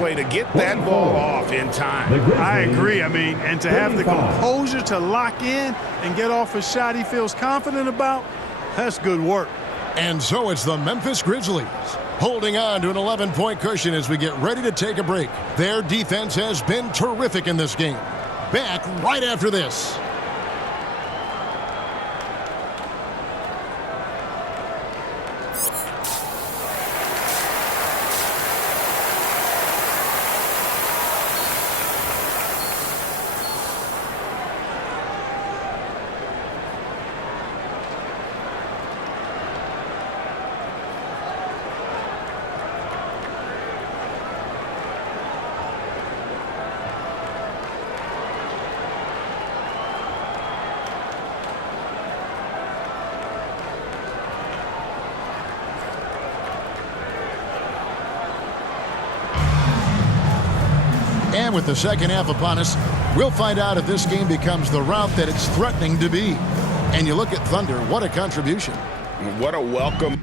play to get that ball off in time. I agree. I mean, and to have the composure to lock in and get off a shot he feels confident about, that's good work. And so it's the Memphis Grizzlies holding on to an 11-point cushion as we get ready to take a break. Their defense has been terrific in this game. Back right after this. And with the second half upon us, we'll find out if this game becomes the route that it's threatening to be. And you look at Thunder, what a contribution. What a welcome.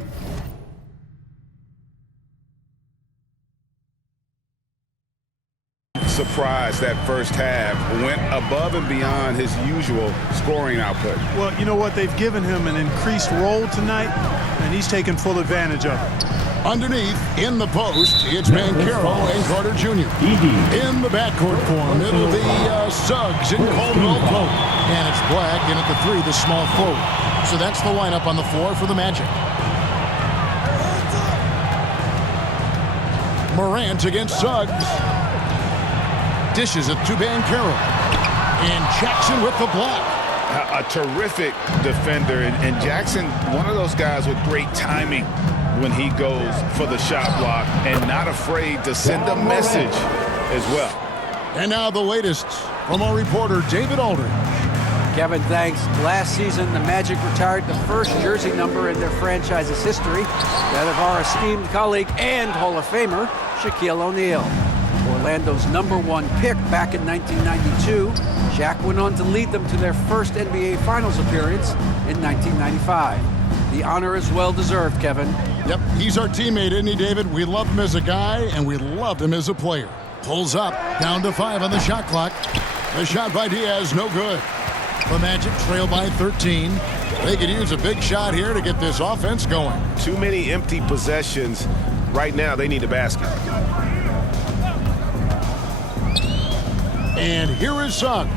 Surprise that first half went above and beyond his usual scoring output. Well, you know what? They've given him an increased role tonight, and he's taken full advantage of it. Underneath, in the post, it's Banchero and Carter Jr. In the backcourt form, it'll be Suggs and Caldwell Pope. And it's Black, and at the three, the small forward. So that's the lineup on the floor for the Magic. Morant against Suggs. Dishes it to Banchero. And Jackson with the block. A terrific defender. And Jackson, one of those guys with great timing when he goes for the shot block and not afraid to send a message as well. And now the latest from our reporter, David Aldridge. Kevin, thanks. Last season, the Magic retired the first jersey number in their franchise's history, that of our esteemed colleague and Hall of Famer, Shaquille O'Neal. Orlando's #1 pick back in 1992, Shaq went on to lead them to their first NBA Finals appearance in 1995. The honor is well-deserved, Kevin. Yep, he's our teammate, isn't he, David? We love him as a guy, and we love him as a player. Pulls up, down to 5 on the shot clock. The shot by Diaz, no good. The Magic trail by 13. They could use a big shot here to get this offense going. Too many empty possessions. Right now, they need a basket. And here is Suggs.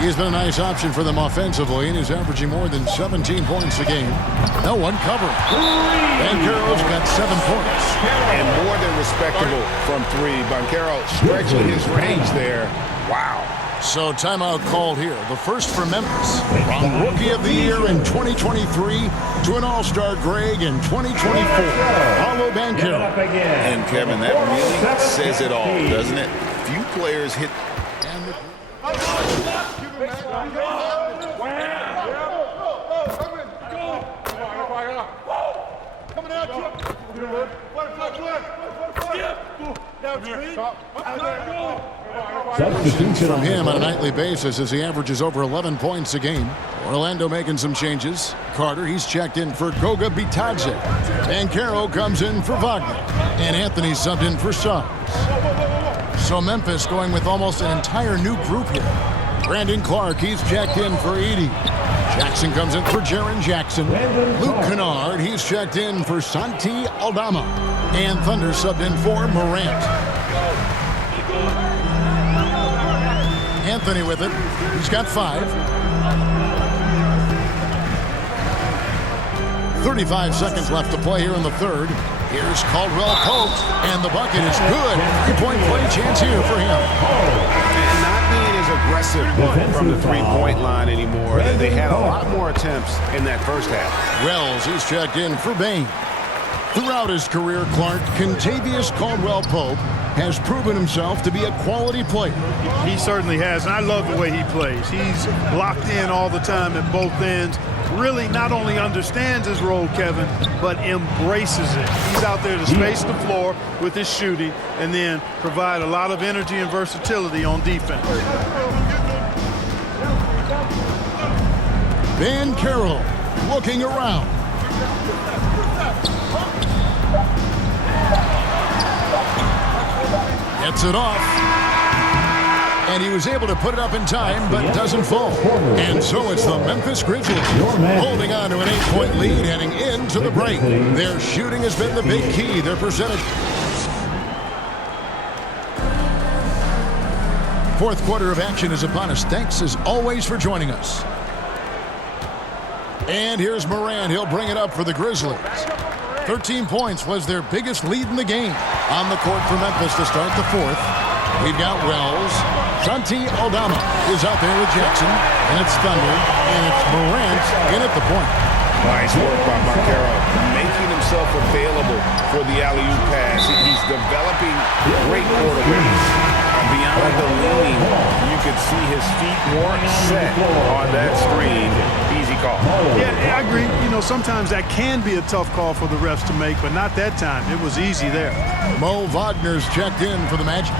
He's been a nice option for them offensively, and is averaging more than 17 points a game. No one covering. Banchero's got 7 points. And more than respectable from three. Banchero stretching his range there. Wow. So timeout called here. The first for Memphis. From Rookie of the Year in 2023 to an All-Star Greg in 2024. Paolo Banchero. And Kevin, that really says it all, doesn't it? Few players hit. Substitutes from him on a nightly basis as he averages over 11 points a game. Orlando making some changes. Carter, he's checked in for Goga Bitadze. Banchero comes in for Wagner. And Anthony subbed in for Suggs. So Memphis going with almost an entire new group here. Brandon Clark, he's checked in for Edey. Jackson comes in for Jaren Jackson. Luke Kennard, he's checked in for Santi Aldama. And Thunder subbed in for Morant. Anthony with it. He's got 5. 35 seconds left to play here in the third. Here's Caldwell Pope, and the bucket is good. 3-point play chance here for him. And not being as aggressive from the three-point line anymore. They had a lot more attempts in that first half. Wells, he's checked in for Bane. Throughout his career, Clark, Kentavious Caldwell Pope has proven himself to be a quality player. He certainly has, and I love the way he plays. He's locked in all the time at both ends. Really not only understands his role, Kevin, but embraces it. He's out there to space the floor with his shooting and then provide a lot of energy and versatility on defense. Banchero looking around. Gets it off. And he was able to put it up in time, but doesn't fall. And so it's the Memphis Grizzlies holding on to an 8-point lead heading into the break. Their shooting has been the big key. Their percentage. Fourth quarter of action is upon us. Thanks as always for joining us. And here's Morant. He'll bring it up for the Grizzlies. 13 points was their biggest lead in the game. On the court for Memphis to start the fourth. We've got Wells. Santi Aldama is out there with Jackson. And it's Thunder. And it's Morant in at the point. Nice work by Banchero, making himself available for the alley-oop pass. He's developing great court awareness. Beyond the lean, you could see his feet weren't set on that screen. Easy call. Yeah, I agree. You know, sometimes that can be a tough call for the refs to make, but not that time. It was easy there. Mo Wagner's checked in for the Magic.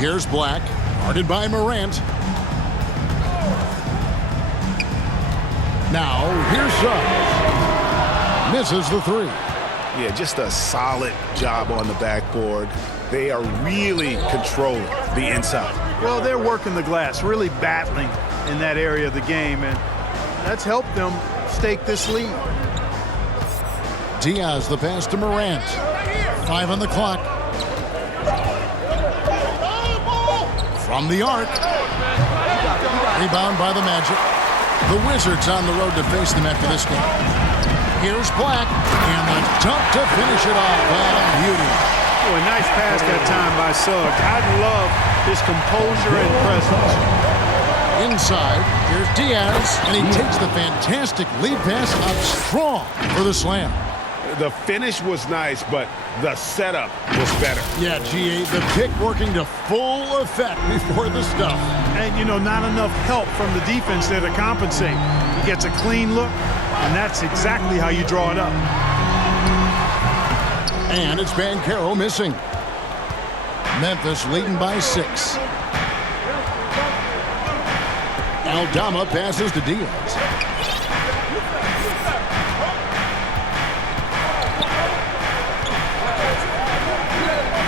Here's Black, guarded by Morant. Now, here's Suggs. Misses the three. Yeah, just a solid job on the backboard. They are really controlling the inside. Well, they're working the glass, really battling in that area of the game, and that's helped them stake this lead. Diaz, the pass to Morant. 5 on the clock. From the arc. Rebound by the Magic. The Wizards on the road to face them after this game. Here's Black, and the dunk to finish it off. What a beauty. Oh, a nice pass that time by Suggs. I love his composure and presence. Inside, here's Diaz, and he takes the fantastic lead pass up strong for the slam. The finish was nice, but the setup was better. Yeah, GA, the pick working to full effect before the stuff. And, you know, not enough help from the defense there to compensate. He gets a clean look, and that's exactly how you draw it up. And it's Banchero missing. Memphis leading by 6. Aldama passes to Diaz.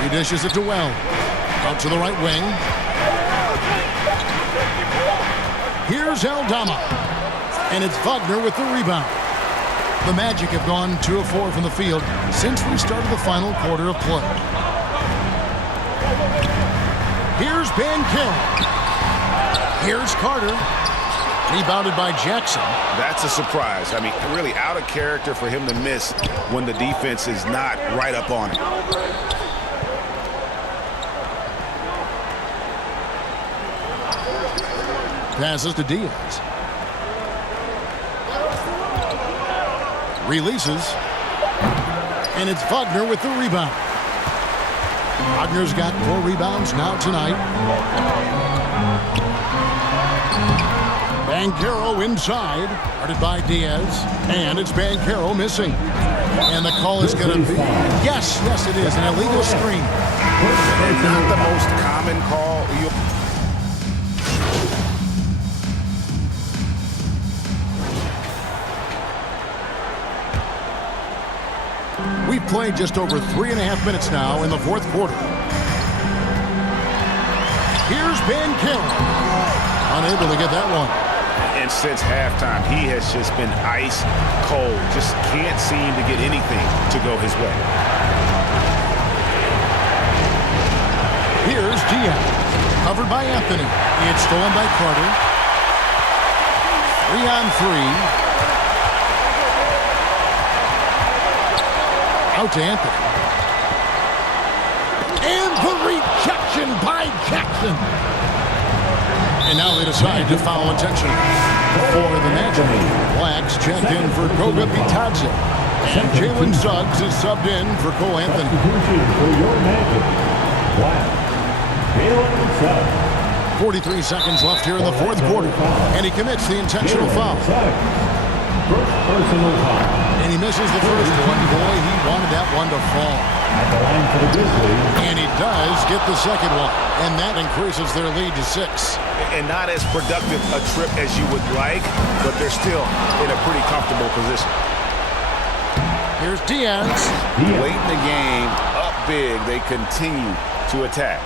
He dishes it to Wells. Out to the right wing. Here's Aldama. And it's Wagner with the rebound. The Magic have gone 2 of 4 from the field since we started the final quarter of play. Here's Banchero. Here's Carter. Rebounded by Jackson. That's a surprise. I mean, really out of character for him to miss when the defense is not right up on it. Passes to Diaz. Releases. And it's Wagner with the rebound. Wagner's got 4 rebounds now tonight. Banchero inside. Guarded by Diaz. And it's Banchero missing. And the call is going to be... Yes, it is. An illegal screen. Not the most common call. We've played just over 3.5 minutes now in the fourth quarter. Here's Banchero. Unable to get that one. And since halftime, he has just been ice cold. Just can't seem to get anything to go his way. Here's Diaz. Covered by Anthony. It's stolen by Carter. 3 on 3. Out to Anthony. And the rejection by Jackson. And now they decide to foul intentionally. For the Magic, Black's checked in for Goga Bitadze. And Jalen Suggs is subbed in for Cole Anthony. For your Magic, Black, Jalen Suggs. 43 seconds left here in the fourth quarter. And he commits the intentional foul. First personal foul. And he misses the first one. Boy, he wanted that one to fall. At the line for the Grizzlies. And he does get the second one. And that increases their lead to 6. And not as productive a trip as you would like, but they're still in a pretty comfortable position. Here's Diaz. Late in the game, up big, they continue to attack.